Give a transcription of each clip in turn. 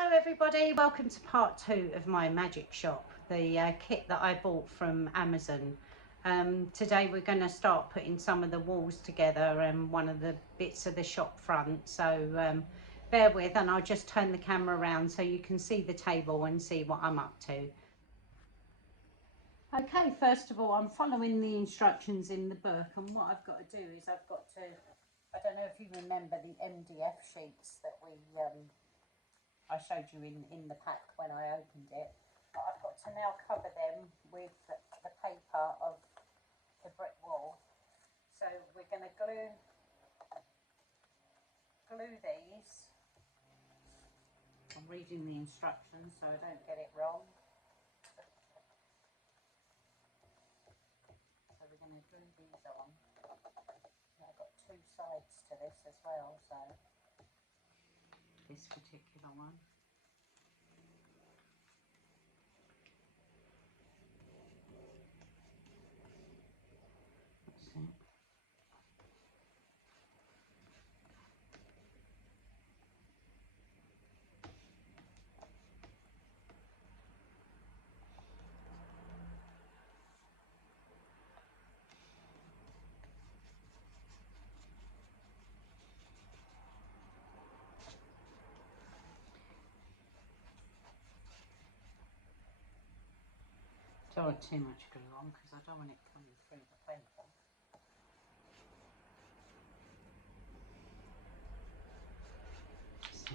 Hello everybody, welcome to part 2 of my magic shop, the kit that I bought from Amazon. Today we're going to start putting some of the walls together and one of the bits of the shop front, so bear with, and I'll just turn the camera around so you can see the table and see what I'm up to. Okay, first of all I'm following the instructions in the book, and what I've got to do is I don't know if you remember the MDF sheets that I showed you in the pack when I opened it, but I've got to now cover them with the paper of the brick wall. So we're going to glue these. I'm reading the instructions so I don't get it wrong. So we're going to glue these on. And I've got two sides to this as well, so this particular one. That's it. Don't want too much glue on because I don't want it coming through the paper. So.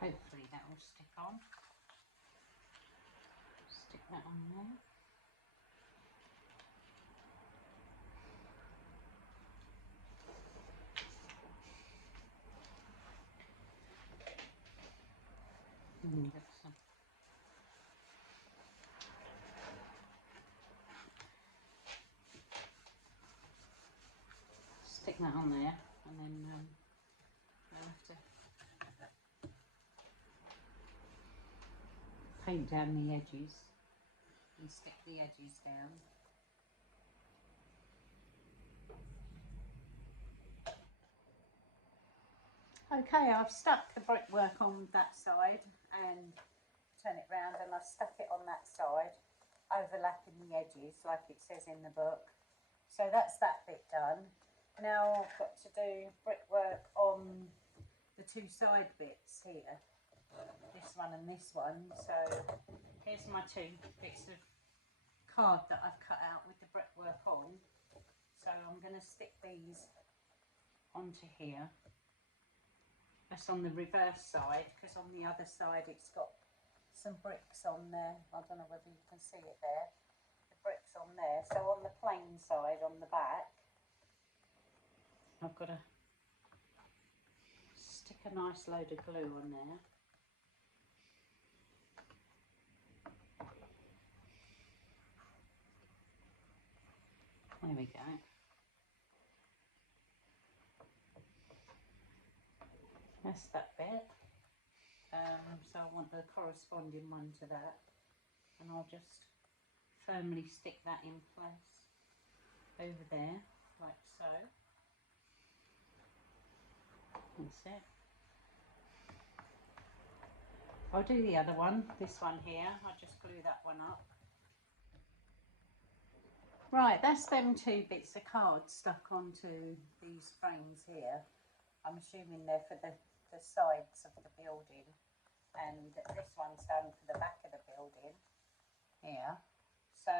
Hopefully that will stick on. Stick that on there. Stick that on there, and then I'll have to paint down the edges and stick the edges down. Okay, I've stuck the brickwork on that side and turn it round, and I've stuck it on that side, overlapping the edges like it says in the book. So that's that bit done. Now I've got to do brickwork on the two side bits here, this one and this one. So here's my two bits of card that I've cut out with the brickwork on. So I'm going to stick these onto here. That's on the reverse side, because on the other side it's got some bricks on there. I don't know whether you can see it there. The bricks on there. So on the plain side, on the back, I've got to stick a nice load of glue on there. There we go. That's that bit. So I want the corresponding one to that, and I'll just firmly stick that in place over there, like so. That's it. I'll do the other one, this one here. I'll just glue that one up. Right, that's them two bits of card stuck onto these frames here. I'm assuming they're for the sides of the building, and this one's done for the back of the building here. So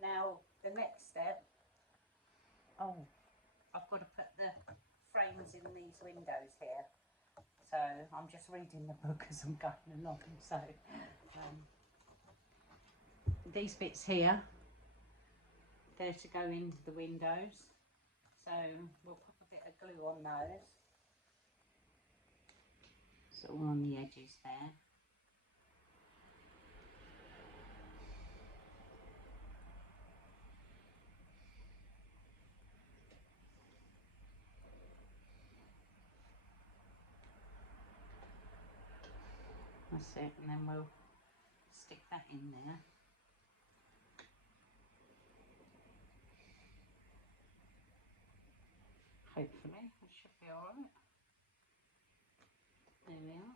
now the next step, I've got to put the frames in these windows here. So I'm just reading the book as I'm going along. So these bits here, they're to go into the windows. So we'll put a bit of glue on those. So all on the edges there. That's it, and then we'll stick that in there. Hopefully, it should be alright. There we are.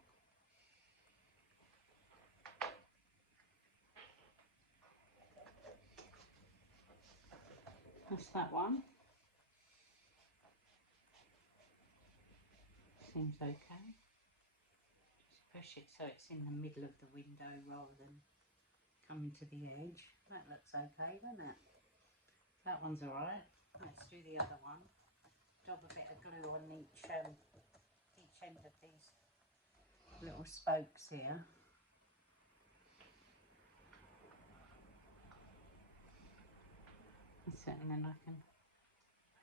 That's that one. Seems okay. Just push it so it's in the middle of the window rather than coming to the edge. That looks okay, doesn't it? That one's alright. Let's do the other one. Dab a bit of glue on each end of these little spokes here. That's it, and then I can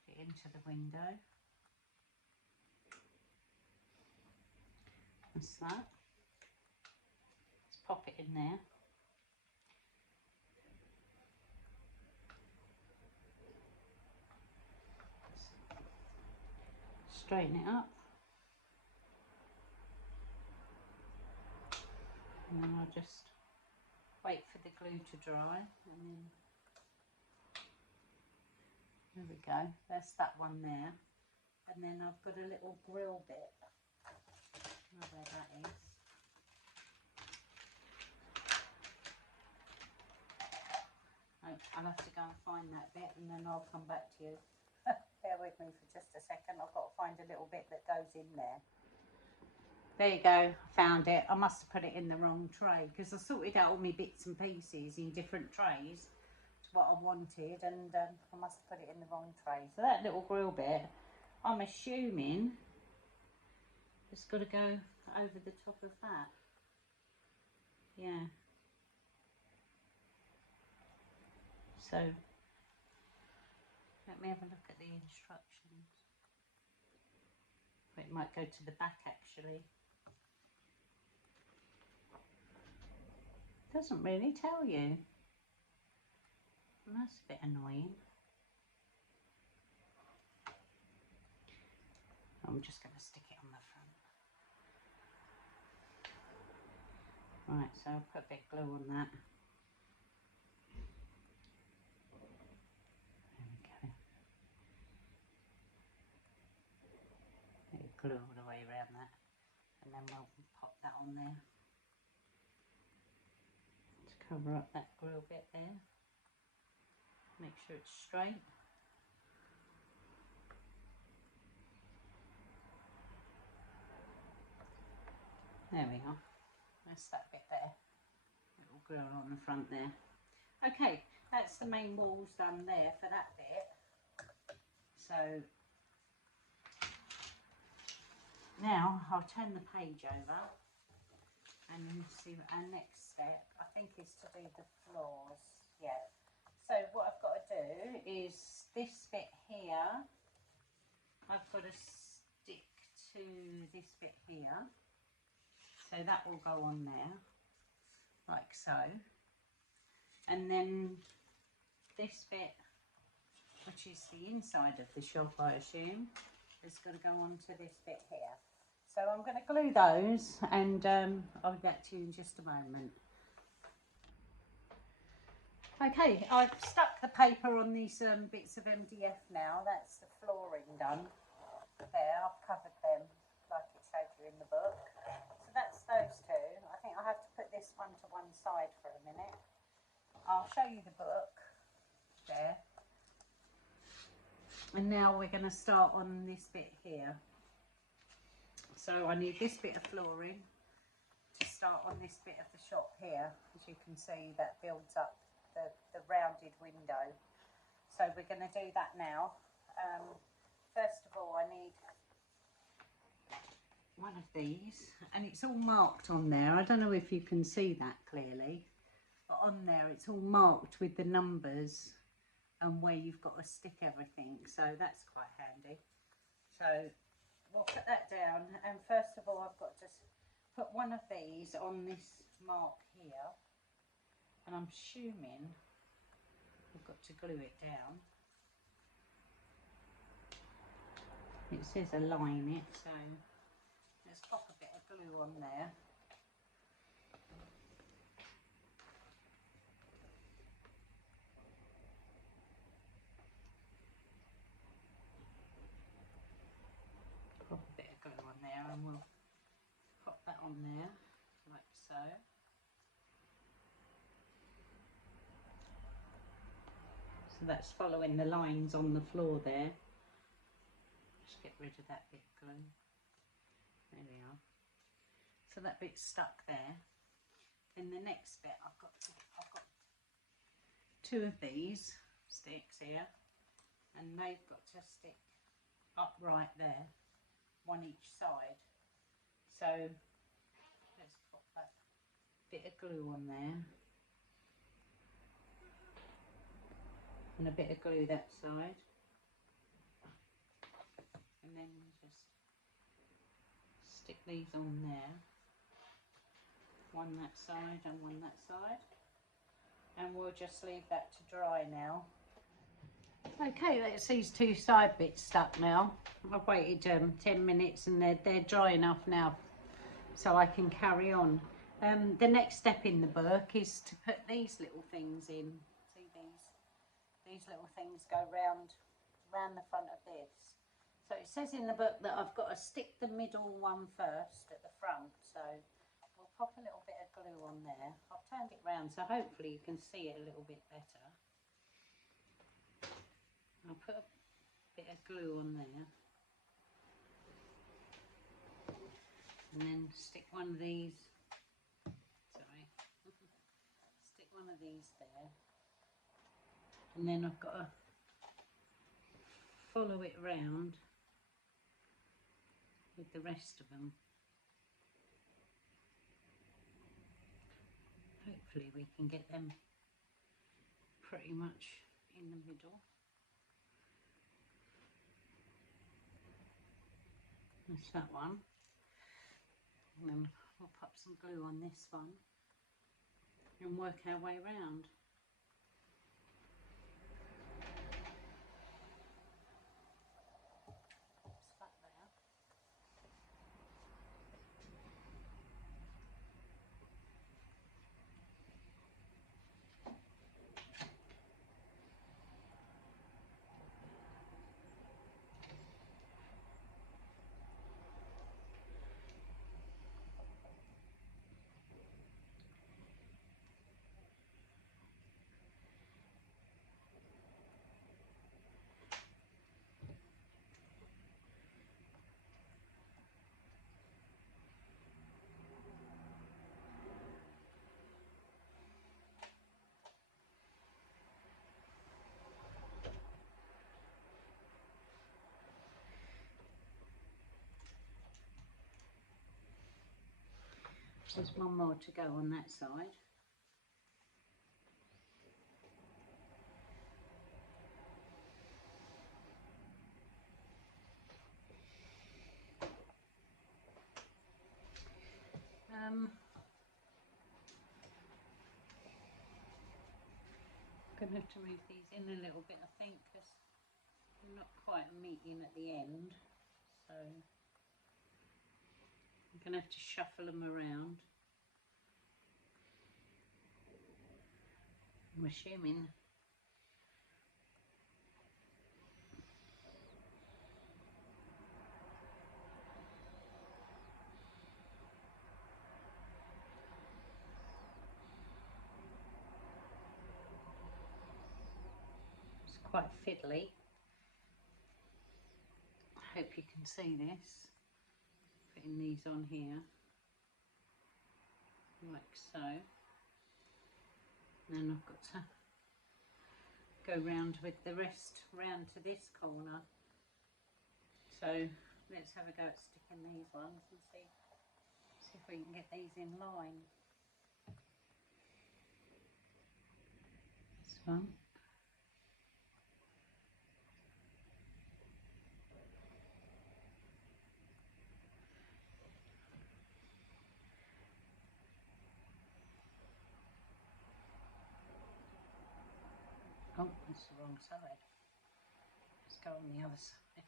put it into the window. That's that. Let's pop it in there. Straighten it up. And then I'll just wait for the glue to dry, and then there we go, there's that one there. And then I've got a little grill bit. I don't know where that is. I'll have to go and find that bit and then I'll come back to you. Bear with me for just a second, I've got to find a little bit that goes in there. There you go, found it. I must have put it in the wrong tray because I sorted out all my bits and pieces in different trays to what I wanted, and I must have put it in the wrong tray. So that little grill bit, I'm assuming it's got to go over the top of that. Yeah. So let me have a look at the instructions. It might go to the back actually. Doesn't really tell you. And that's a bit annoying. I'm just going to stick it on the front. Right, so I'll put a bit of glue on that. There we go. Glue all the way around that, and then we'll pop that on there to cover up that grill bit there. Make sure it's straight. There we are. That's that bit there. Little grill on the front there. Okay, that's the main walls done there for that bit. So now I'll turn the page over and see what our next step, I think, is to do the floors. Yeah. So what I've got to do is this bit here, I've got to stick to this bit here. So that will go on there, like so. And then this bit, which is the inside of the shop, I assume, is going to go on to this bit here. So I'm going to glue those, and I'll get to you in just a moment. Okay, I've stuck the paper on these bits of MDF now. That's the flooring done. There, I've covered them like it showed you in the book. So that's those two. I think I'll have to put this one to one side for a minute. I'll show you the book there. And now we're going to start on this bit here. So I need this bit of flooring to start on this bit of the shop here. As you can see, that builds up the rounded window. So we're going to do that now. First of all, I need one of these, and it's all marked on there. I don't know if you can see that clearly, but on there it's all marked with the numbers and where you've got to stick everything, so that's quite handy. So we'll put that down, and first of all I've got to put one of these on this mark here, and I'm assuming I've got to glue it down. It says align it, so let's pop a bit of glue on there. that's following the lines on the floor there. Just get rid of that bit of glue. There we are. So that bit's stuck there. Then the next bit I've got two of these sticks here, and they've got to stick up right there, one each side. So let's put that bit of glue on there, and a bit of glue that side, and then just stick these on there, one that side and one that side, and we'll just leave that to dry now. Okay, that's these two side bits stuck now. I've waited 10 minutes and they're dry enough now so I can carry on. The next step in the book is to put these little things in. See these little things go round the front of this. So it says in the book that I've got to stick the middle one first at the front, so we'll pop a little bit of glue on there. I've turned it round so hopefully you can see it a little bit better. I'll put a bit of glue on there, and then stick one of these, stick one of these there, and then I've got to follow it round with the rest of them. Hopefully we can get them pretty much in the middle. That's that one. And then we'll pop some glue on this one and work our way round. Stuck there. There's one more to go on that side. I'm going to have to move these in a little bit, I think, because they're not quite meeting at the end. So I'm going to have to shuffle them around. I'm assuming it's quite fiddly. I hope you can see this. Putting these on here, like so. And then I've got to go round with the rest round to this corner. So let's have a go at sticking these ones and see if we can get these in line. This one. Oh, that's the wrong side. Let's go on the other side.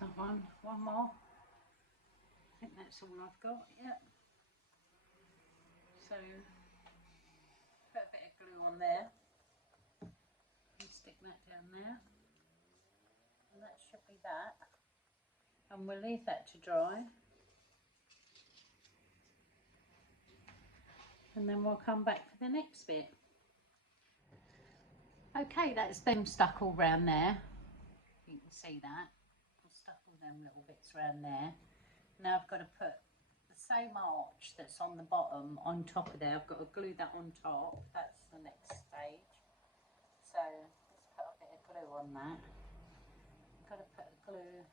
So one more. I think that's all I've got, yeah. So put a bit of glue on there. that down there, and that should be that, and we'll leave that to dry, and then we'll come back for the next bit. Okay, that's them stuck all round there. You can see that. I've stuck all them little bits around there. Now I've got to put the same arch that's on the bottom on top of there. I've got to glue that on top. That's the next stage. So let's put a bit of glue on that. I've got to put the glue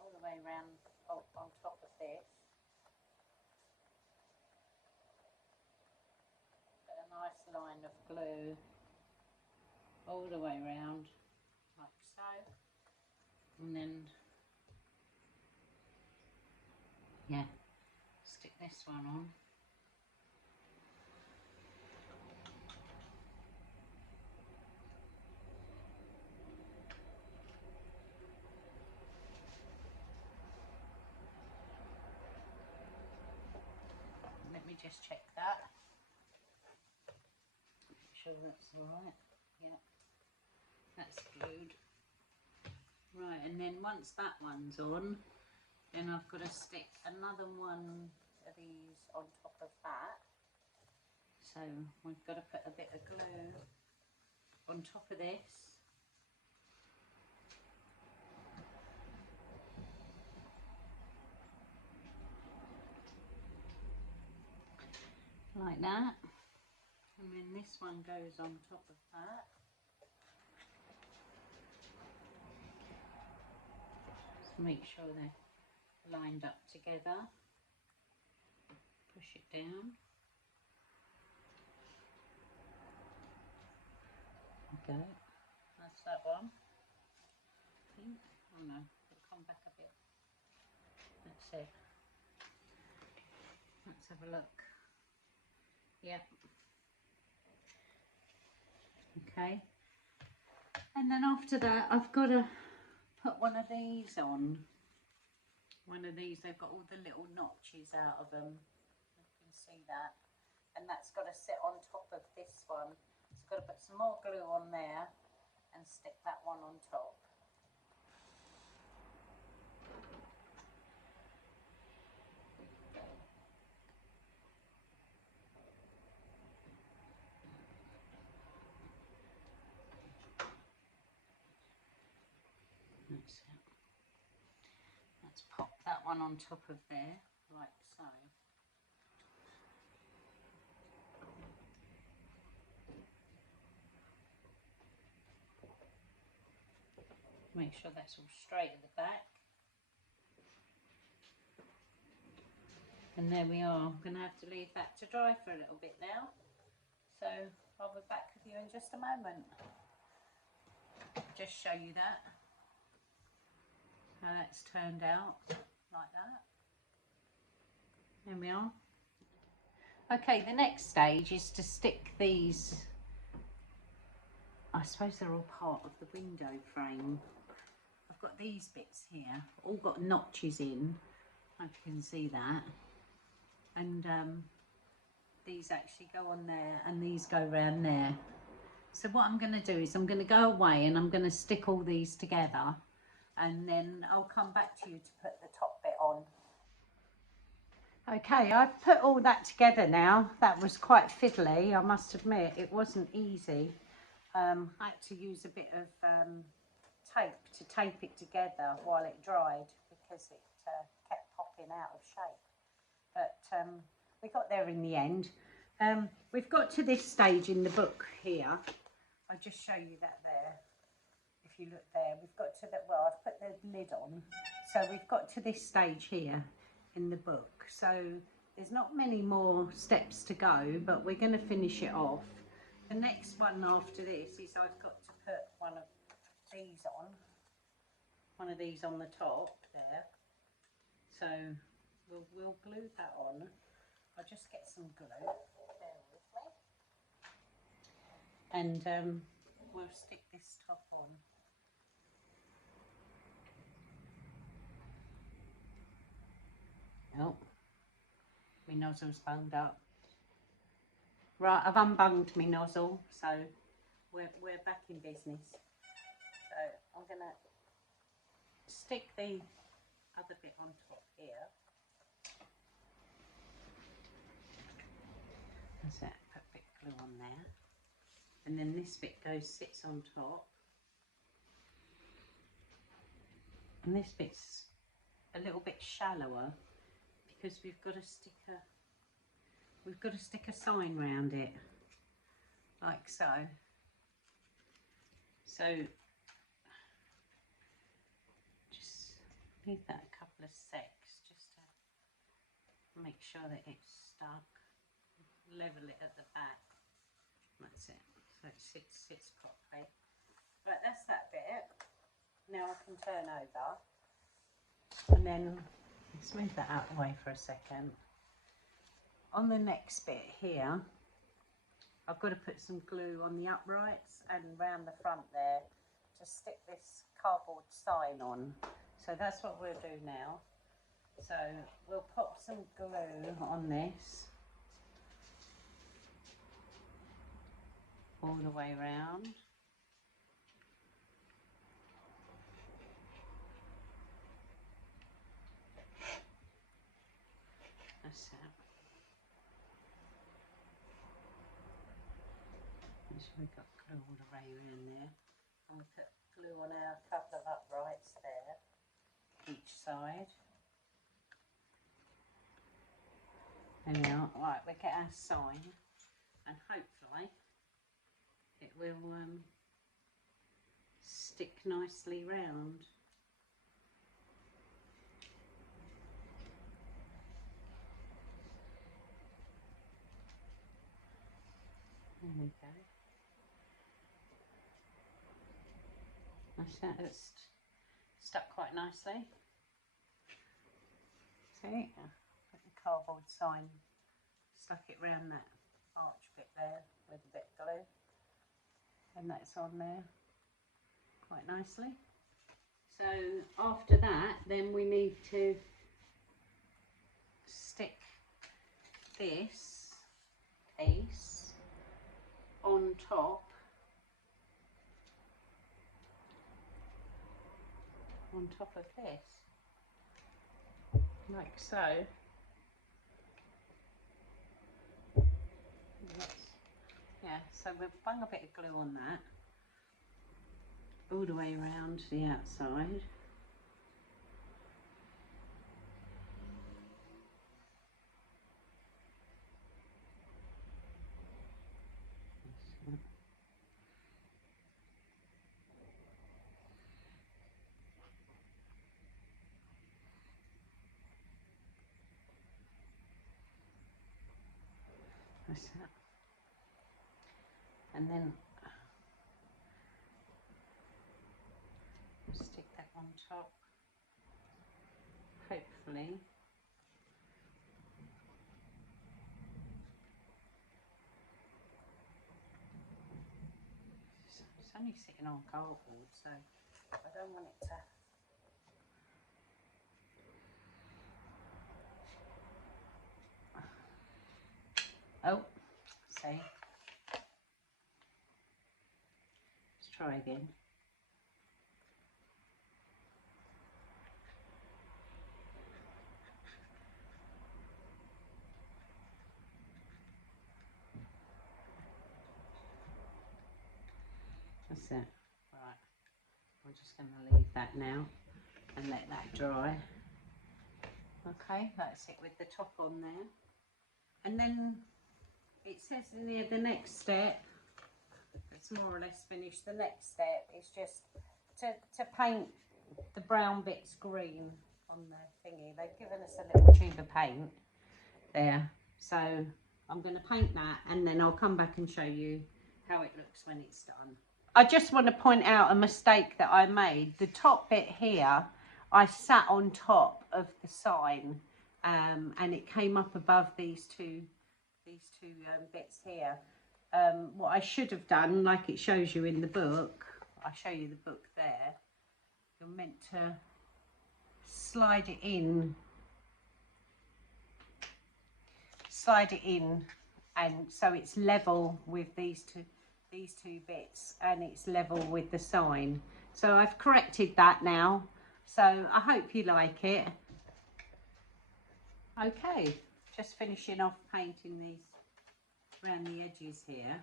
all the way around on top of this. Put a nice line of glue all the way around, like so, and then yeah, stick this one on. Let me just check that, make sure that's right. Yeah, that's glued. Right, and then once that one's on, then I've got to stick another one of these on top of that. So we've got to put a bit of glue on top of this. Like that. And then this one goes on top of that. So make sure they're lined up together. Push it down. Okay, that's that one. I think. Oh no, it'll come back a bit. That's it. Let's have a look. Yep. Okay. And then after that, I've got to put one of these on. One of these, they've got all the little notches out of them. You can see that. And that's got to sit on top of this one. So I've got to put some more glue on there and stick that one on top. That's it. Let's pop that one on top of there, like so. Make sure that's all straight at the back. And there we are. I'm going to have to leave that to dry for a little bit now. So I'll be back with you in just a moment. Just show you that. How that's turned out, like that. There we are. Okay, the next stage is to stick these, I suppose they're all part of the window frame. I've got these bits here, all got notches in, I can see that. And these actually go on there and these go round there. So what I'm going to do is I'm going to go away and I'm going to stick all these together, and then I'll come back to you to put the top bit on. Okay, I've put all that together now. That was quite fiddly, I must admit. It wasn't easy. I had to use a bit of tape to tape it together while it dried, because it kept popping out of shape. But we got there in the end. We've got to this stage in the book here. I'll just show you that there. If you look there, we've got to the, well, I've put the lid on. So we've got to this stage here in the book. So there's not many more steps to go, but we're going to finish it off. The next one after this is I've got to put one of these on the top there. So we'll glue that on. I'll just get some glue, bear with me, and we'll stick this top on. Oh, my nozzle's bunged up. Right, I've unbunged my nozzle, so we're back in business. So I'm going to stick the other bit on top here. That's it, put a bit of glue on there. And then this bit sits on top. And this bit's a little bit shallower because we've got to stick a sign round it, like so. So just leave that a couple of secs just to make sure that it's stuck. Level it at the back. That's it. So it sits properly. Right, that's that bit. Now I can turn over, and then let's move that out of the way for a second. On the next bit here, I've got to put some glue on the uprights and round the front there to stick this cardboard sign on. So that's what we'll do now. So we'll pop some glue on this all the way round. That's it. Make sure we've got glue all the way around there. And we'll put glue on our couple of uprights there, each side. There we are. Right, we get our sign, and hopefully it will stick nicely round. There we go. That's it. It's stuck quite nicely. See, put the cardboard sign, stuck it round that arch bit there with a bit of glue, and that's on there quite nicely. So after that, then we need to stick this piece on top of this, like so. Yeah, so we've bung a bit of glue on that all the way around the outside. That's it. And then stick that on top, hopefully. It's only sitting on cardboard, so I don't want it to. Oh, see. Let's try again. That's it. Right. We're just going to leave that now and let that dry. Okay, that's it with the top on there. And then it says in there the next step, it's more or less finished. The next step is just to paint the brown bits green on the thingy. They've given us a little tube of paint there. So I'm going to paint that, and then I'll come back and show you how it looks when it's done. I just want to point out a mistake that I made. The top bit here, I sat on top of the sign, and it came up above these two bits here. What I should have done, like it shows you in the book, I'll show you the book there. You're meant to slide it in, and so it's level with these two. these two bits, and it's level with the sign. So I've corrected that now, so I hope you like it. Okay, just finishing off painting these around the edges here.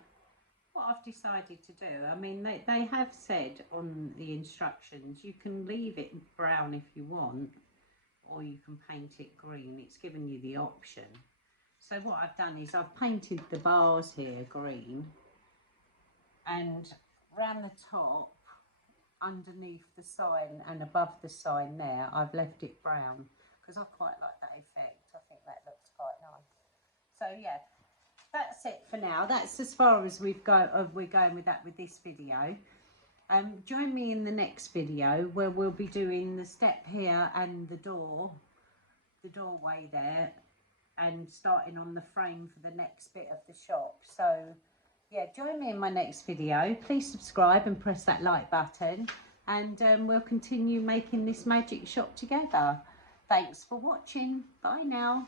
What I've decided to do, I mean, they have said on the instructions you can leave it brown if you want, or you can paint it green. It's given you the option. So what I've done is I've painted the bars here green, and round the top, underneath the sign and above the sign there, I've left it brown because I quite like that effect. I think that looks quite nice. So yeah, that's it for now. That's as far as we're going with that with this video. Join me in the next video where we'll be doing the step here and the doorway there, and starting on the frame for the next bit of the shop. So yeah, join me in my next video. Please subscribe and press that like button, and we'll continue making this magic shop together. Thanks for watching. Bye now.